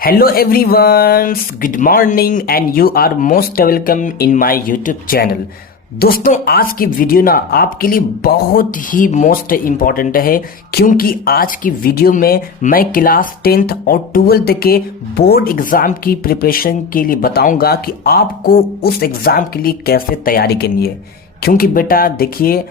Hello everyone, good morning and you are most welcome in my YouTube channel। दोस्तों आज की video ना आपके लिए बहुत ही मोस्ट इम्पॉर्टेंट है क्योंकि आज की वीडियो में मैं क्लास 10th और 12th के बोर्ड एग्जाम की प्रिपरेशन के लिए बताऊंगा कि आपको उस एग्जाम के लिए कैसे तैयारी करनी है। क्योंकि बेटा देखिए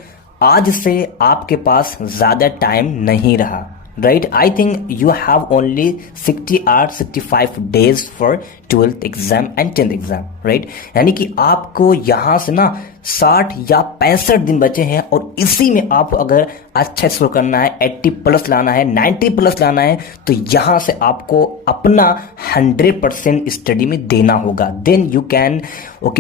आज से आपके पास ज़्यादा टाइम नहीं रहा, right? I think you have only 60 or 65 days for 12th exam and 10th exam, right? यानी कि आपको यहाँ से ना 60 या 65 दिन बचे हैं और इसी में आप अगर अच्छा स्कोर करना है, 80 प्लस लाना है, 90 प्लस लाना है, तो यहाँ से आपको अपना 100% स्टडी में देना होगा। Then you can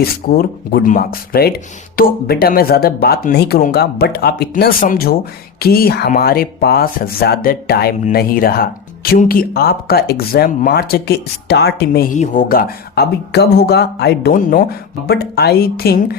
score good marks, right? तो बेटा मैं ज़्यादा बात नहीं करूँगा, बट आप इतना समझो कि हमारे पास ज़्यादा टाइम नहीं रहा क्योंकि आपका एग्जाम मार्च के स्टार्ट में ही होगा। अभी कब होगा I don't know, but I think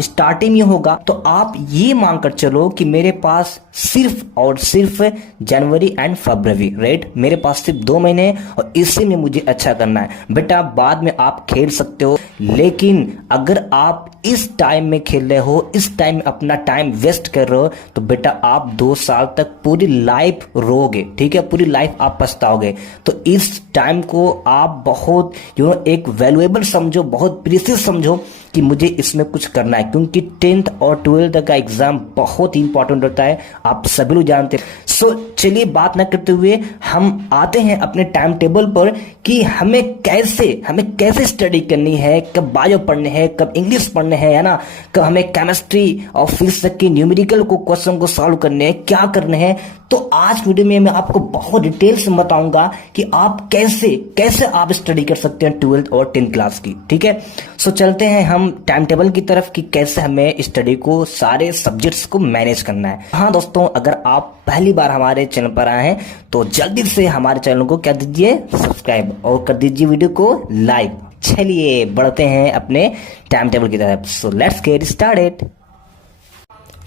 starting में होगा। तो आप ये मान कर चलो कि मेरे पास सिर्फ और सिर्फ जनवरी एंड फरवरी, राइट? मेरे पास सिर्फ 2 महीने और इसी में मुझे अच्छा करना है। बेटा बाद में आप खेल सकते हो, लेकिन अगर आप इस टाइम में खेल रहे हो, इस टाइम में अपना टाइम वेस्ट कर रहे हो, तो बेटा आप 2 साल तक पूरी लाइफ रोगे, ठीक है? पूरी लाइफ आप पछताओगे। तो इस टाइम को आप बहुत एक वैल्यूएबल समझो, बहुत प्रीशियस समझो कि मुझे इसमें कुछ करना है, क्योंकि 10th और 12th का एग्जाम बहुत ही इंपॉर्टेंट होता है, आप सभी लोग जानते हैं। सो चलिए बात न करते हुए हम आते हैं अपने टाइम टेबल पर कि हमें कैसे स्टडी करनी है, कब बायो पढ़ने हैं, कब इंग्लिश पढ़ने हैं, है ना? कब हमें केमिस्ट्री और फिजिक्स तक की न्यूमेरिकल को क्वेश्चन को सॉल्व करने हैं, क्या करने हैं। तो आज वीडियो में मैं आपको बहुत डिटेल से बताऊंगा कि आप कैसे आप स्टडी कर सकते हैं 12th और 10th क्लास की, ठीक है? सो चलते हैं हम टाइम टेबल की तरफ कि कैसे हमें स्टडी को सारे सब्जेक्ट्स को मैनेज करना है। हाँ दोस्तों, अगर आप पहली बार हमारे चैनल पर आए हैं तो जल्दी से हमारे चैनल को क्या दीजिए, सब्सक्राइब और कर दीजिए वीडियो को लाइक। चलिए बढ़ते हैं अपने टाइम टेबल की तरफ। So let's get started.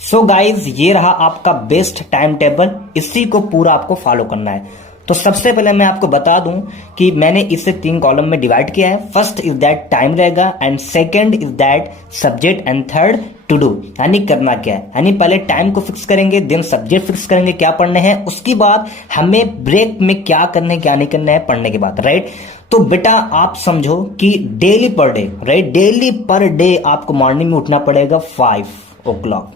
So guys ये रहा आपका बेस्ट टाइम टेबल, इसी को पूरा आपको फॉलो करना है। तो सबसे पहले मैं आपको बता दूं कि मैंने इसे 3 कॉलम में डिवाइड किया है। फर्स्ट इज दैट टाइम रहेगा and second is that subject and third to do, यानी करना क्या है। यानी पहले टाइम को फिक्स करेंगे, देन सब्जेक्ट फिक्स करेंगे क्या पढ़ने हैं, उसके बाद हमें ब्रेक में क्या करना है क्या नहीं करना है पढ़ने के बाद, राइट? तो बेटा आप समझो कि daily per day, right? Daily per day आपको मॉर्निंग में उठना पड़ेगा 5 o'clock,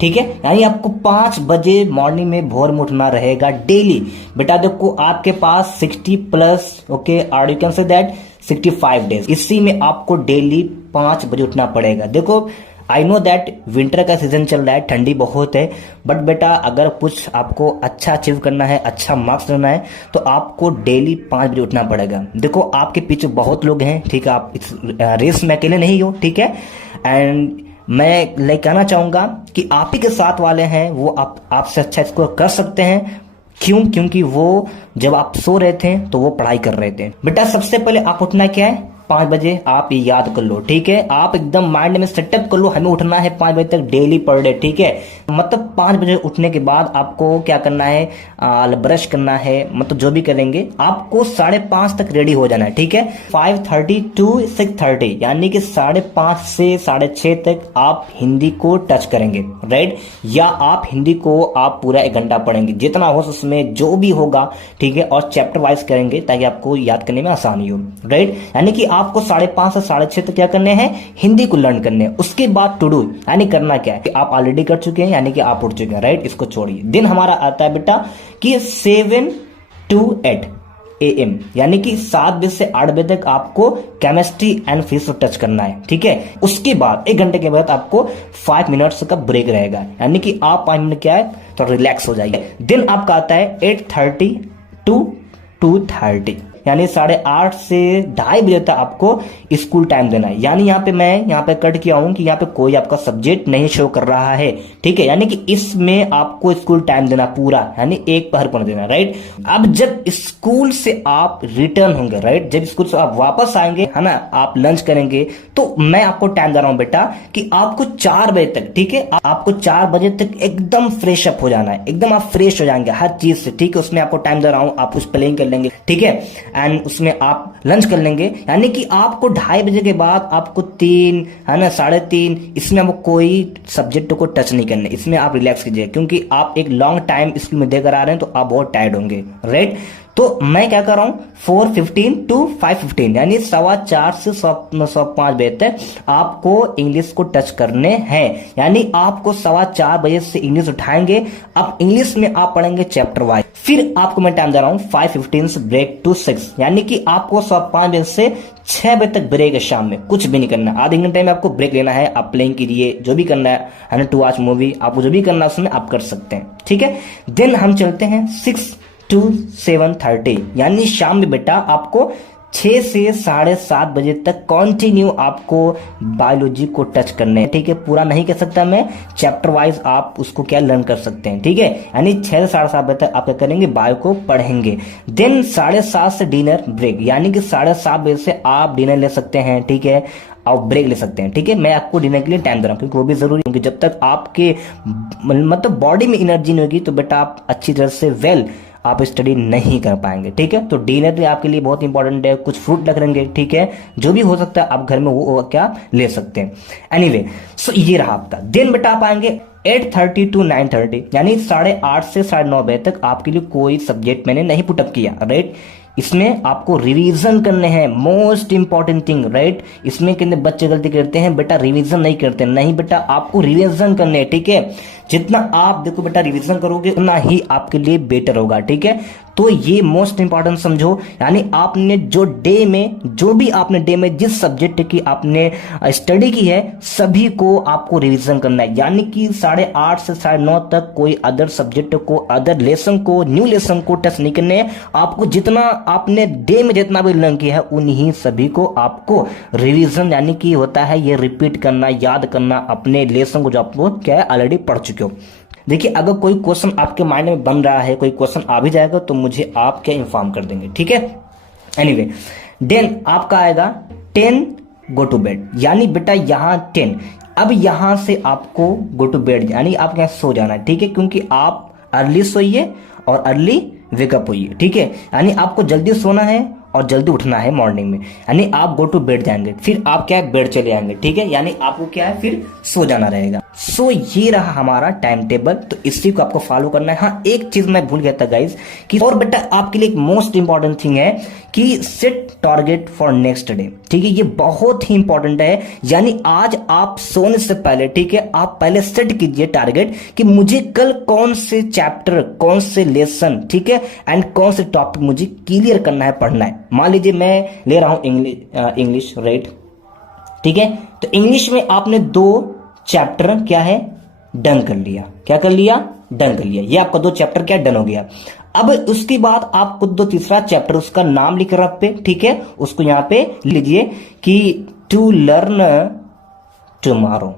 ठीक है? यानी आपको 5 बजे मॉर्निंग में भोर में उठना रहेगा डेली। बेटा देखो आपके पास 60 प्लस और you can say that 65 days, इसी में आपको डेली 5 बजे उठना पड़ेगा। देखो आई नो दैट विंटर का सीजन चल रहा है, ठंडी बहुत है, बट बेटा अगर कुछ आपको अच्छा अचीव करना है, अच्छा मार्क्स लेना है, तो आपको डेली 5 बजे उठना पड़ेगा। देखो आपके पीछे बहुत लोग हैं, ठीक है? आप इस रेस में अकेले नहीं हो, ठीक है? एंड मैं कहना चाहूंगा कि आप ही के साथ वाले हैं वो आपसे अच्छा स्कोर कर सकते हैं। क्योंकि वो जब आप सो रहे थे तो वो पढ़ाई कर रहे थे। बेटा सबसे पहले आप उठना क्या है, 5 बजे। आप ये याद कर लो, ठीक है? आप एकदम माइंड में सेटअप कर लो, हमें उठना है 5 बजे तक डेली पर डे, ठीक है? मतलब 5 बजे उठने के बाद आपको क्या करना है, ब्रश करना है, मतलब जो भी करेंगे आपको 5:30 तक रेडी हो जाना है, ठीक है? 5:30 to 6:30 यानी कि 5:30 से 6:30 तक आप हिंदी को टच करेंगे, राइट? या आप हिंदी को आप पूरा 1 घंटा पढ़ेंगे, जितना हो उसमें जो भी होगा, ठीक है? और चैप्टर वाइज करेंगे ताकि आपको याद करने में आसानी हो, राइट? यानी कि आपको 5:30 से 6:30 तक क्या करने हैं, हिंदी को लर्न करने हैं। उसके बाद टू डू, यानी करना क्या है, आप ऑलरेडी कर चुके हैं, यानी कि आप उठ चुके हैं, राइट? इसको छोड़िए। दिन हमारा आता है बेटा कि 7 to 8 AM, यानी कि 7 बजे से 8 बजे तक आपको केमिस्ट्री एंड फिजिक्स को टच करना है, ठीक है? उसके बाद 1 घंटे के बाद आपको 5 मिनट्स का ब्रेक रहेगा, यानी कि आप 5 मिनट क्या है तो रिलैक्स हो जाइए। दिन आपका आता है 8:30 to 2:30, यानी 8:30 से 2:30 बजे तक आपको स्कूल टाइम देना है। यानी मैं कट किया हूं कि यहाँ पे कोई आपका सब्जेक्ट नहीं शो कर रहा है, ठीक है? यानी कि इसमें आपको स्कूल टाइम देना पूरा, यानी 1 पहर पढ़ देना, राइट? अब जब स्कूल से आप रिटर्न होंगे, राइट? जब स्कूल से आप वापस आएंगे, है ना, आप लंच करेंगे, तो मैं आपको टाइम दे रहा हूं बेटा कि आपको 4 बजे तक, ठीक है? आपको 4 बजे तक एकदम फ्रेश अप हो जाना है, एकदम आप फ्रेश हो जाएंगे हर चीज से, ठीक है? उसमें आपको टाइम दे रहा हूं, आप उस प्लेइंग कर लेंगे, ठीक है? एंड उसमें आप लंच कर लेंगे, यानी कि आपको 2:30 के बाद आपको 3 है ना 3:30 इसमें आपको कोई सब्जेक्ट को टच नहीं करना, इसमें आप रिलैक्स कीजिए, क्योंकि आप एक लॉन्ग टाइम स्कूल में देकर आ रहे हैं तो आप बहुत टायर्ड होंगे, राइट। तो मैं क्या कर रहा हूं 4:15 to 5:15 यानी 4:15 से 5 बजे तक आपको इंग्लिश को टच करने हैं, यानी आपको 4:15 बजे से इंग्लिश उठाएंगे। अब इंग्लिश में आप पढ़ेंगे चैप्टर वाइज, फिर आपको मैं टाइम दे रहा हूं 5:15 से ब्रेक टू 6, यानी कि आपको 5:15 बजे से 6 बजे तक ब्रेक है, शाम में कुछ भी नहीं करना, आधे घंटे टाइम में आपको ब्रेक लेना है, आप प्लेइंग कीजिए, जो भी करना है ना, टू वॉच मूवी, आपको जो भी करना है उसमें आप कर सकते हैं, ठीक है। देन हम चलते हैं 6 to 7:30, यानी शाम में बेटा आपको 6 से 7:30 बजे तक कंटिन्यू आपको बायोलॉजी को टच करने हैं, ठीक है। पूरा नहीं कर सकता मैं, चैप्टर वाइज आप उसको क्या लर्न कर सकते हैं, ठीक है। यानी 6 से 7:30 बजे तक आप क्या करेंगे, बायो को पढ़ेंगे। देन 7:30 से डिनर ब्रेक, यानी कि 7:30 बजे से आप डिनर ले सकते हैं, ठीक है, आप ब्रेक ले सकते हैं, ठीक है। मैं आपको डिनर के लिए टाइम दे रहा हूं क्योंकि वो भी जरूरी है, क्योंकि जब तक आपके मतलब बॉडी में एनर्जी नहीं होगी तो बेटा आप अच्छी तरह से आप स्टडी नहीं कर पाएंगे, ठीक है। तो डिनर भी आपके लिए बहुत इंपॉर्टेंट है, कुछ फ्रूट रख लेंगे, ठीक है, जो भी हो सकता है आप घर में वो क्या ले सकते हैं। एनीवे सो ये रहा आपका। देन बेटा आप आएंगे 8:30 to 9:30, यानी 8:30 से 9:30 बजे तक आपके लिए कोई सब्जेक्ट मैंने नहीं पुटअप किया, राइट। इसमें आपको रिवीजन करने हैं, मोस्ट इंपॉर्टेंट थिंग, राइट। इसमें कितने बच्चे गलती करते हैं बेटा, रिवीजन नहीं करते, नहीं बेटा आपको रिवीजन करने हैं, ठीक है। जितना आप देखो बेटा रिवीजन करोगे उतना ही आपके लिए बेटर होगा, ठीक है। तो ये मोस्ट इंपॉर्टेंट समझो, यानी आपने जो डे में जिस सब्जेक्ट की आपने स्टडी की है सभी को आपको रिवीजन करना है, यानी कि 8:30 से 9:30 तक कोई अदर सब्जेक्ट को, अदर लेसन को, न्यू लेसन को टच नहीं करने हैं। आपको जितना आपने डे में जितना भी लर्न किया है उन्हीं सभी को आपको रिवीजन, यानी कि होता है ये रिपीट करना, याद करना अपने लेसन को जो आप लोग क्या है ऑलरेडी पढ़ चुके हो। देखिए अगर कोई क्वेश्चन आपके माइंड में बन रहा है, कोई क्वेश्चन आ भी जाएगा तो मुझे आप क्या इन्फॉर्म कर देंगे, ठीक है। एनीवे देन आपका आएगा 10 गो टू बेड, यानी बेटा यहां 10, अब यहां से आपको गो टू बेड यानी आप यहां सो जाना है, ठीक है, क्योंकि आप अर्ली सोइए और अर्ली वेकअप होइए, ठीक है। यानी आपको जल्दी सोना है और जल्दी उठना है मॉर्निंग में, यानी आप गो टू बेड जाएंगे, फिर आप क्या है बेड चले आएंगे, ठीक है, यानी आपको क्या है फिर सो जाना रहेगा। सो ये रहा हमारा टाइम टेबल, तो इसी को आपको फॉलो करना है। हाँ एक चीज मैं भूल गया था गाइज कि और बेटा आपके लिए एक मोस्ट इंपॉर्टेंट थिंग है कि set target for next day, ठीक है, ये बहुत ही इंपॉर्टेंट है। यानी आज आप सोने से पहले, ठीक है, आप पहले सेट कीजिए टारगेट कि मुझे कल कौन से चैप्टर, कौन से लेसन, ठीक है, एंड कौन से टॉपिक मुझे क्लियर करना है, पढ़ना है। मान लीजिए मैं ले रहा हूं इंग्लिश, राइट, ठीक है। तो इंग्लिश में आपने 2 चैप्टर क्या है डन कर लिया, क्या कर लिया, डन कर लिया, ये आपका 2 चैप्टर क्या डन हो गया। अब उसके बाद आप खुद 2 तीसरा चैप्टर उसका नाम लिख रहा पे, ठीक है, उसको यहां पे लीजिए कि टू लर्न टुमारो,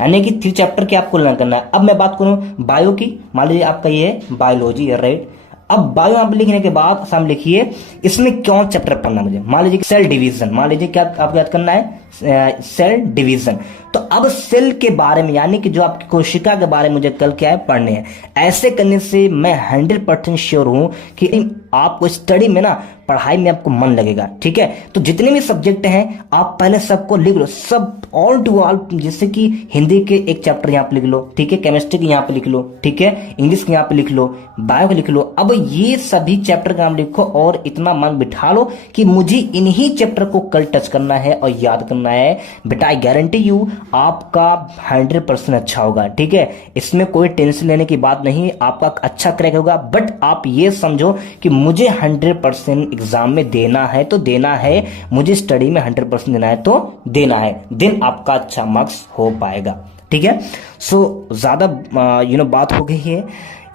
यानी कि 3 चैप्टर के आपको लर्न करना है। अब मैं बात करूं बायो की, मान लीजिए आपका ये है बायोलॉजी है, राइट। अब बायो आप लिखने के बाद सामने लिखिए इसमें कौन चैप्टर पढ़ना है मुझे, मान लीजिए सेल डिवीजन, मान लीजिए क्या आपको याद करना है सेल डिवीजन। तो अब सेल के बारे में यानी कि जो आपकी कोशिका के बारे में मुझे कल क्या है पढ़ने हैं। ऐसे करने से मैं 100% श्योर हूं कि आपको स्टडी में ना, पढ़ाई में आपको मन लगेगा, ठीक है। तो जितने भी सब्जेक्ट हैं आप पहले सबको लिख लो, सब ऑल टू ऑल, जैसे कि हिंदी के एक चैप्टर यहाँ पे लिख लो, ठीक है, केमिस्ट्री के यहाँ पे लिख लो, ठीक है, इंग्लिश के यहाँ पे लिख लो, बायो के लिख लो। अब ये सभी चैप्टर का नाम लिखो और इतना मन बिठा लो कि मुझे इन्हीं चैप्टर को कल टच करना है और याद करना है। बेटा आई गारंटी यू आपका 100% अच्छा होगा, ठीक है, इसमें कोई टेंशन लेने की बात नहीं, आपका अच्छा क्रैक होगा। बट आप ये समझो कि मुझे 100% एग्जाम में देना है तो देना है, मुझे स्टडी में 100% देना है तो देना है, देन आपका अच्छा मार्क्स हो पाएगा, ठीक है। सो ज्यादा बात हो गई है,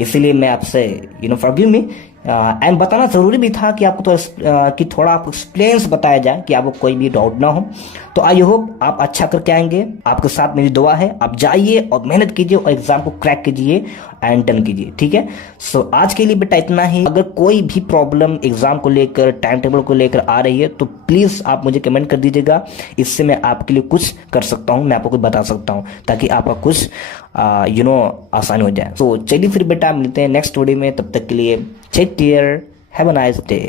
इसीलिए मैं आपसे फॉरगिव मी, एंड बताना जरूरी भी था कि आपको तो कि थोड़ा आपको एक्सप्लेन्स बताया जाए कि आपको कोई भी डाउट ना हो। तो आई होप आप अच्छा करके आएंगे, आपके साथ मेरी दुआ है। आप जाइए और मेहनत कीजिए और एग्जाम को क्रैक कीजिए एंड डन कीजिए, ठीक है। सो आज के लिए बेटा इतना ही। अगर कोई भी प्रॉब्लम एग्जाम को लेकर, टाइम टेबल को लेकर आ रही है तो प्लीज आप मुझे कमेंट कर दीजिएगा, इससे मैं आपके लिए कुछ कर सकता हूँ, मैं आपको कुछ बता सकता हूँ ताकि आपका कुछ आसान हो जाए। तो चलिए फिर बेटा मिलते हैं नेक्स्ट वीडियो में, तब तक के लिए take care, have a nice day.